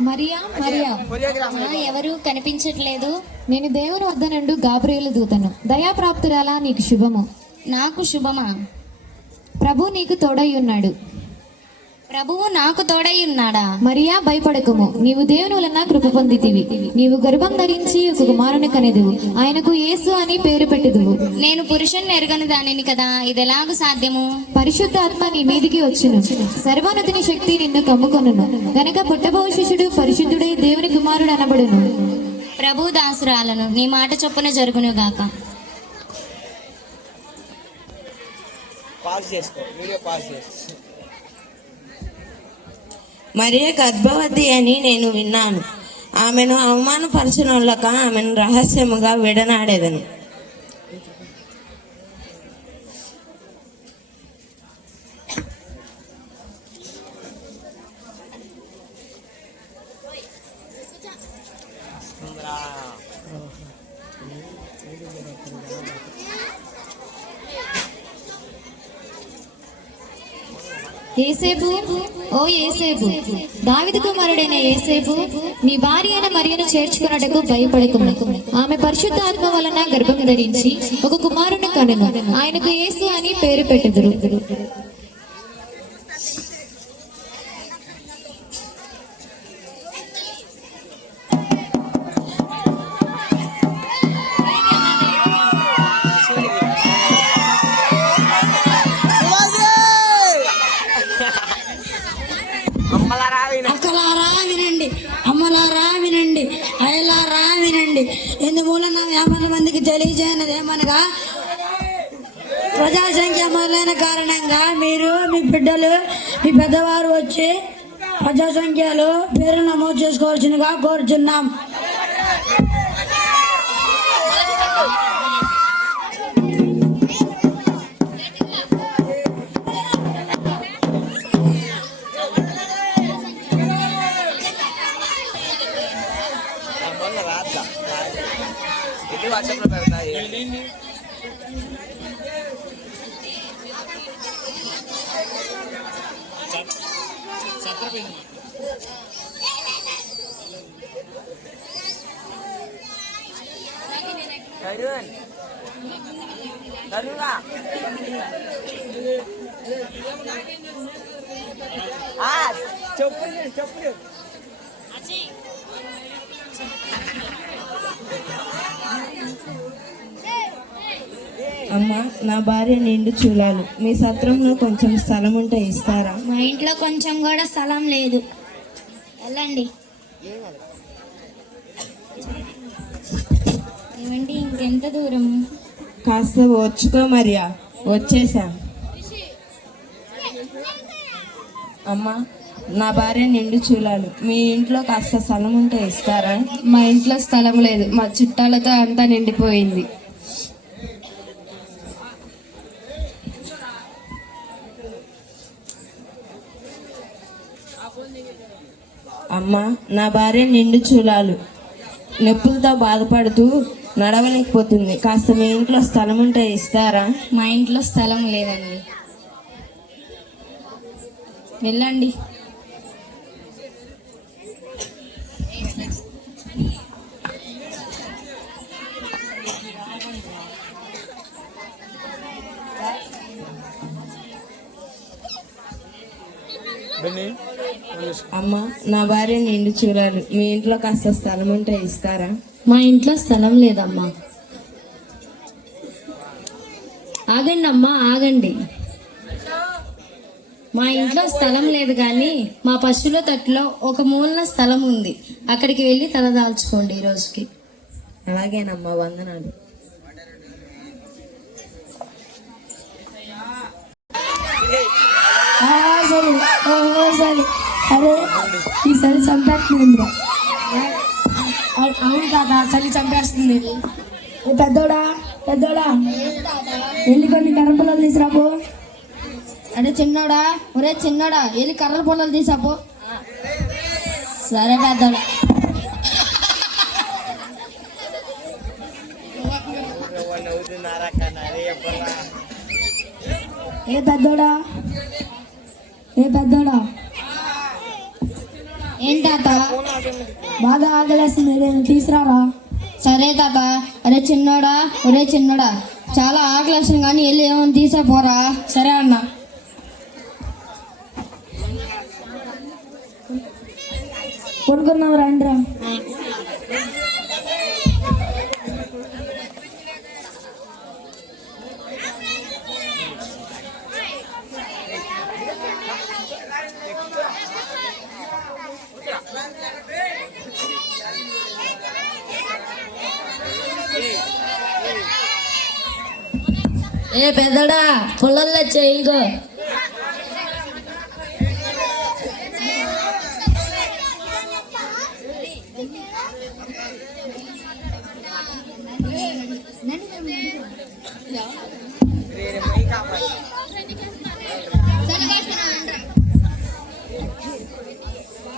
మరియా మరియా. ఎవరు కనిపించట్లేదు. నేను దేవుని వద్ద నుండి గాబ్రియేలు దూతను. దయాప్రాప్తురాలా నీకు శుభము. నాకు శుభమా? ప్రభు నీకు తోడై ఉన్నాడు. ప్రభువు నాకు తోడై ఉన్నాడా మరియా భయపడకము. నీవు దేవుని వలన కృప పొందితివి. నీవు గర్భం ధరించి ఒక కుమారుని కనెదువు. ఆయనకు యేసు అని పేరు పెట్టుదువు. నేను పురుషుని ఎరగని దానిని కదా. ఇది ఎలాగ సాధ్యము? పరిశుద్ధ ఆత్మ నీ మీదికి వచ్చును. సర్వోన్నతిని శక్తి నిన్ను కమ్ముకొనును. గనక పుట్టబో శిష్యుడు పరిశుద్ధుడై దేవుని కుమారుడు అనబడును. ప్రభు దాసురాలను నీ మాట చొప్పున జరుగును గాక. పాస్ చేసుకో. వీడియో పాస్ చేసుకో. మరియ గర్భవతి అని నేను విన్నాను ఆమెను అవమానపరచనొల్లక ఆమెను రహస్యముగా విడనాడేదను ఏసేపు ఓ ఏసేపు దావిదు కుమారుడైన ఏసేపు మీ భార్య అయిన మరియను చేర్చుకున్నటకు భయపడకుము. ఆమె పరిశుద్ధ ఆత్మ వలన గర్భం ధరించి ఒక కుమారుని కనును ఆయనకు యేసు అని పేరు పెట్టుదురు. యాభై మందికి తెలియజేయనది ఏమనగా ప్రజాసంఖ్య మొదలైన కారణంగా మీరు మీ బిడ్డలు మీ పెద్దవారు వచ్చి ప్రజాసంఖ్యలో పేరు నమోదు చేసుకోవాల్సిందిగా కోరుచున్నాం. తరుణ్ చెప్పు చెప్పు. అమ్మ నా భార్య నిండు చూలాలు. మీ సత్రంలో కొంచెం స్థలం ఉంటే ఇస్తారా? మా ఇంట్లో కొంచెం కూడా స్థలం లేదు. వెళ్ళండి. ఏమండి? ఇంకెంత దూరం? కాస్త వచ్చుకో మరియా. వచ్చేసా. అమ్మా నా భార్య నిండు చూలాలు. మీ ఇంట్లో కాస్త స్థలం ఉంటే ఇస్తారా? మా ఇంట్లో స్థలం లేదు. మా చుట్టాలతో అంతా నిండిపోయింది. అమ్మా నా భార్య నిండు చూలాలు. నొప్పులతో బాధపడుతూ నడవలేకపోతుంది. కాస్త మీ ఇంట్లో స్థలం ఉంటే ఇస్తారా? మా ఇంట్లో స్థలం లేదండి. వెళ్ళండి. అమ్మా నా భార్య నిండు చూలాలు మీ ఇంట్లో కాస్త స్థలం ఉంటే ఇస్తారా? మా ఇంట్లో స్థలం లేదమ్మా. ఆగండి అమ్మా ఆగండి. మా ఇంట్లో స్థలం లేదు కానీ మా పశువుల తట్టులో ఒక మూలన స్థలం ఉంది. అక్కడికి వెళ్ళి తలదాల్చుకోండి ఈ రోజుకి. అలాగేనమ్మా వందనాలు. సరే. సరే. అరే ఈసారి చంపేస్తుంది అవును తాత చలి చంపేస్తుంది. ఏ పెద్దోడా పెద్దోడా? వెళ్ళి కొన్ని కర్ర పొలాలు తీసుకురాపో అరే చిన్నోడా ఒరే చిన్నోడా వెళ్ళి కర్రల పొలాలు తీసాపో సరే పెద్దోడా. ఏ పెద్దోడా? ఏ పెద్దోడా? ఏం తాత? బాగా ఆకలేస్తుంది ఏదైనా తీసుకురారా? సరే తాత. అరే చిన్నోడా ఒరే చిన్నోడా. చాలా ఆకలేస్తుంది కానీ వెళ్ళి ఏమైనా తీసే పోరా సరే అన్న. కొనుక్కున్నాం రండిరా ఏ పెద్దడా పుల్లల్లో చేయగో.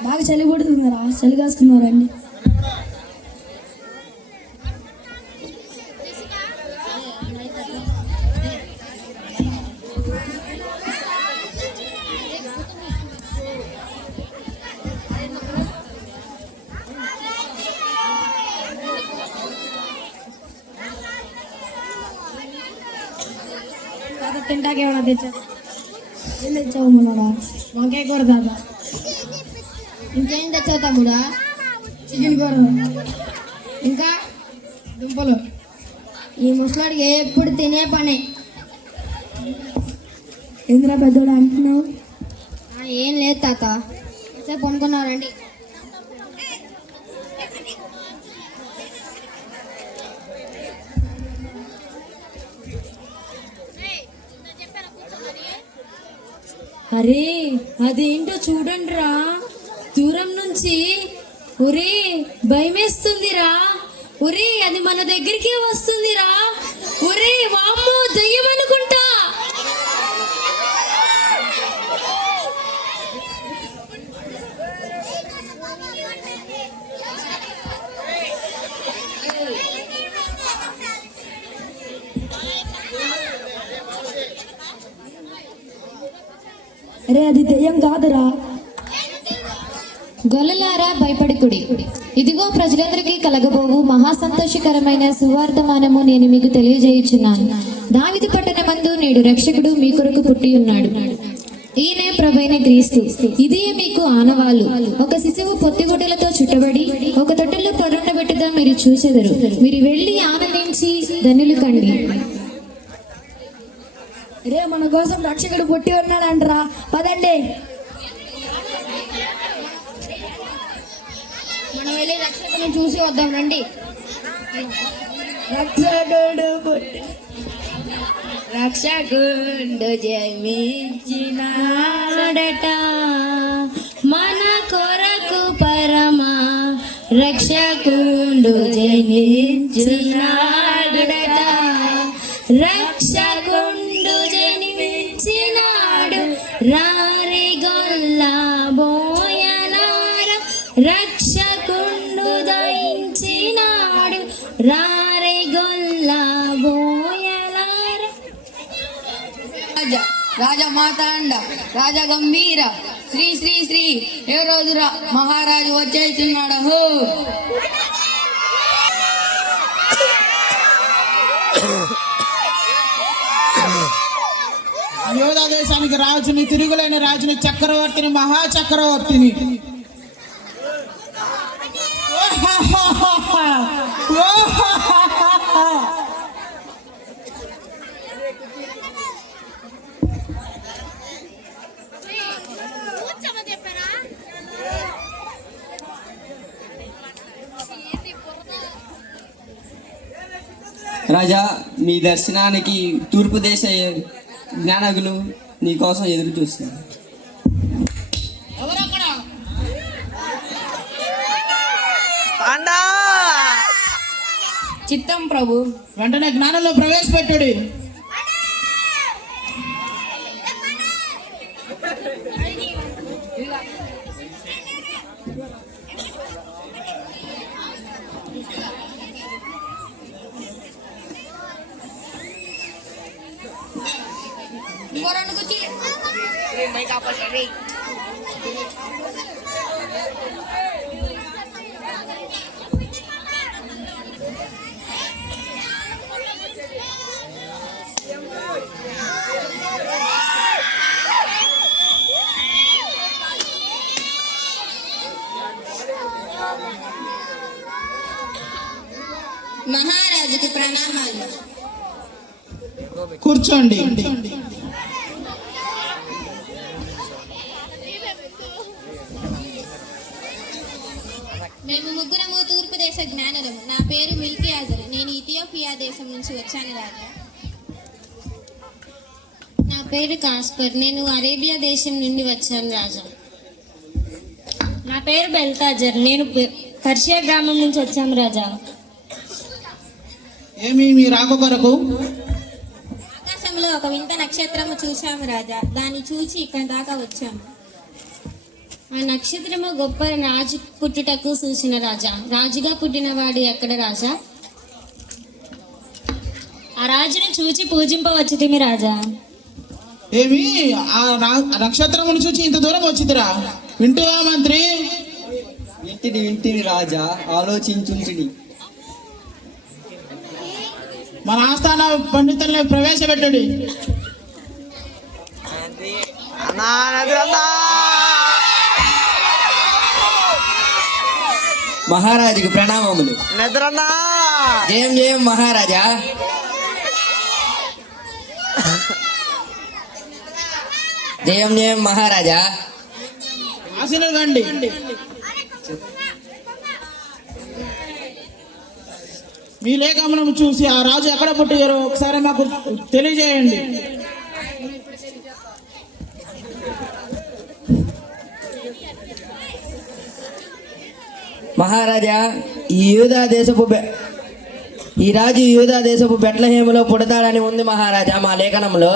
బాగా చలి పుడుతుందిరా చలి కాసుకున్నారండి తాత తింటాకేమన్నా తెచ్చా ఏం తెచ్చావు మనోడా? వంకాయ కూర తాత. ఇంకేం తెచ్చావు తమ్ముడా? చికెన్ కూర. ఇంకా? దుంపలు. ఈ ముసలాడికి ఎప్పుడు తినే పని. ఏందిరా పెద్దోడు అంటున్నావు? ఏం లేదు తాత. సేపు అరే అదేంటో చూడండి రా దూరం నుంచి ఒరే భయమేస్తుందిరా. ఒరే అది మన దగ్గరికే వస్తుందిరా. ఒరే వామ్మో దయ్యం అరే అది దెయ్యం కాదురా. గొల్లలారా భయపడికుడి. ఇదిగో ప్రజలందరికీ కలగబోవు మహా సంతోషకరమైన నేను మీకు తెలియజేయుచున్నాను. దావిది పట్టణమందు నేడు రక్షకుడు మీ కొరకు పుట్టి ఉన్నాడు. ఈయనే ప్రభైన క్రీస్తు. ఇదే మీకు ఆనవాలు. ఒక శిశువు పొత్తిగుడ్డలతో చుట్టబడి ఒక తొట్టెల్లో పొరుండబెట్టుగా మీరు చూచెదరు. మీరు వెళ్ళి ఆనందించి ధనులు కండి. రే మన కోసం రక్షకుడు పుట్టి ఉన్నాడంటరా. పదండి. మనం వెళ్ళి రక్షకుని చూసి వద్దాం రండి. రక్షకుడు పుట్టి రక్షకుండు జమించినాడట మన కొరకు పరమా రక్షకుండు జనించినాడట రక్షకుండు రక్షకుండు దయించినాడు. రారి గొల్లా బోయలార. రాజ రాజ మాతాండ రాజ గంభీర. శ్రీ శ్రీ శ్రీ. ఏ రోజురా మహారాజు వచ్చేస్తున్నాడు. హో. యోధా దేశానికి రాజుని తిరుగులేని రాజుని చక్రవర్తిని మహా రాజా మీ దర్శనానికి తూర్పు దేశ జ్ఞానగులు నీ కోసం ఎదురు చూస్తున్నారు. పాండా చిత్తం ప్రభు వెంటనే జ్ఞానంలో ప్రవేశపెట్టుడి. ఉన్నాయి కాబట్టి మహారాజుకి ప్రణామాలు. కూర్చోండి. ముగ్గురము తూర్పు దేశ జ్ఞానులము నా పేరు మిల్కీ అజర్ నేను ఇథియోపియా దేశం నుంచి వచ్చాను రాజా. నా పేరు కాస్పర్. నేను అరేబియా దేశం నుండి వచ్చాను రాజా. నా పేరు బెల్తాజర్. నేను పె- పర్షియా గ్రామం నుంచి వచ్చాము రాజా. ఏమి మీ రాక కొరకు? ఆకాశంలో ఒక వింత నక్షత్రము చూశాము రాజా. దాన్ని చూచి ఇక్కడ దాకా వచ్చాము. ఆ నక్షత్రము గొప్ప రాజు పుట్టుటకు సూచన రాజా. రాజుగా పుట్టినవాడు ఎక్కడ రాజా? ఆ రాజును చూచి పూజింపవచ్చుతిమి రాజా. ఏమి? ఆ రా- నక్షత్రమును చూచి ఇంత దూరం వచ్చిందిరా వింటువా మంత్రి? వింటిని వింటిని రాజా ఆలోచించుంటిని. మన ఆస్థాన పండితుల్ని ప్రవేశపెట్టండి. అన్నా మహారాజుకు ప్రణామములు. జయం జయం మహారాజా? జయం జయం మహారాజా? ఆశీనుగండి మీ లేఖనం చూసి ఆ రాజు ఎక్కడ పుట్టారో ఒకసారి మాకు తెలియజేయండి. మహారాజా ఈ యూదా దేశపు బె- ఈ రాజు యూదా దేశపు బెట్లహేములో పుడతాడని ఉంది మహారాజా మా లేఖనంలో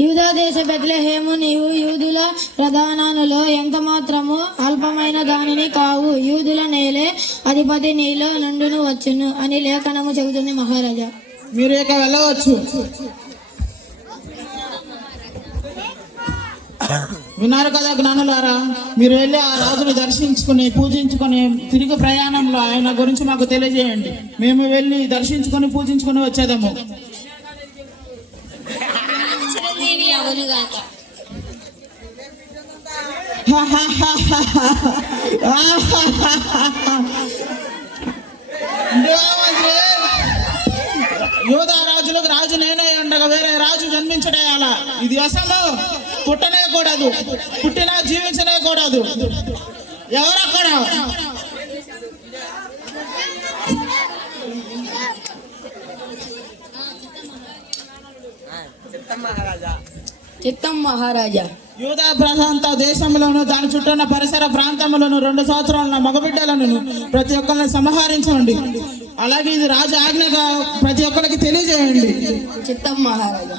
యూదా దేశ బెత్లెహేము నీవు యూదుల ప్రధానులో ఎంత మాత్రము అల్పమైన దానిని కావు యూదుల నేలే అధిపతి నీలో నుండును వచ్చును అని లేఖనము చెబుతుంది మహారాజా మీరు ఇక వెళ్ళవచ్చు విన్నారు కదా జ్ఞానులారా మీరు వెళ్ళి ఆ రాజుని దర్శించుకుని పూజించుకొని తిరిగి ప్రయాణంలో ఆయన గురించి మాకు తెలియజేయండి. మేము వెళ్ళి దర్శించుకొని పూజించుకొని వచ్చేదాము. యోధా రాజులకు రాజు నేనే ఉండగా వేరే రాజు జన్మించడే అలా. ఇది అసలు పుట్టనే కూడదు. పుట్టినా జీవించనే కూడదు. ఎవరక్కడ? చిత్తం మహారాజా. యూదా ప్రాంత దేశంలోను దాని చుట్టూ ఉన్న పరిసర ప్రాంతములను రెండు సంవత్సరాల మగబిడ్డలను ప్రతి ఒక్కరిని సంహరించండి. అలాగే ఇది రాజు ఆజ్ఞగా ప్రతి ఒక్కరికి తెలియజేయండి. చిత్తం మహారాజా.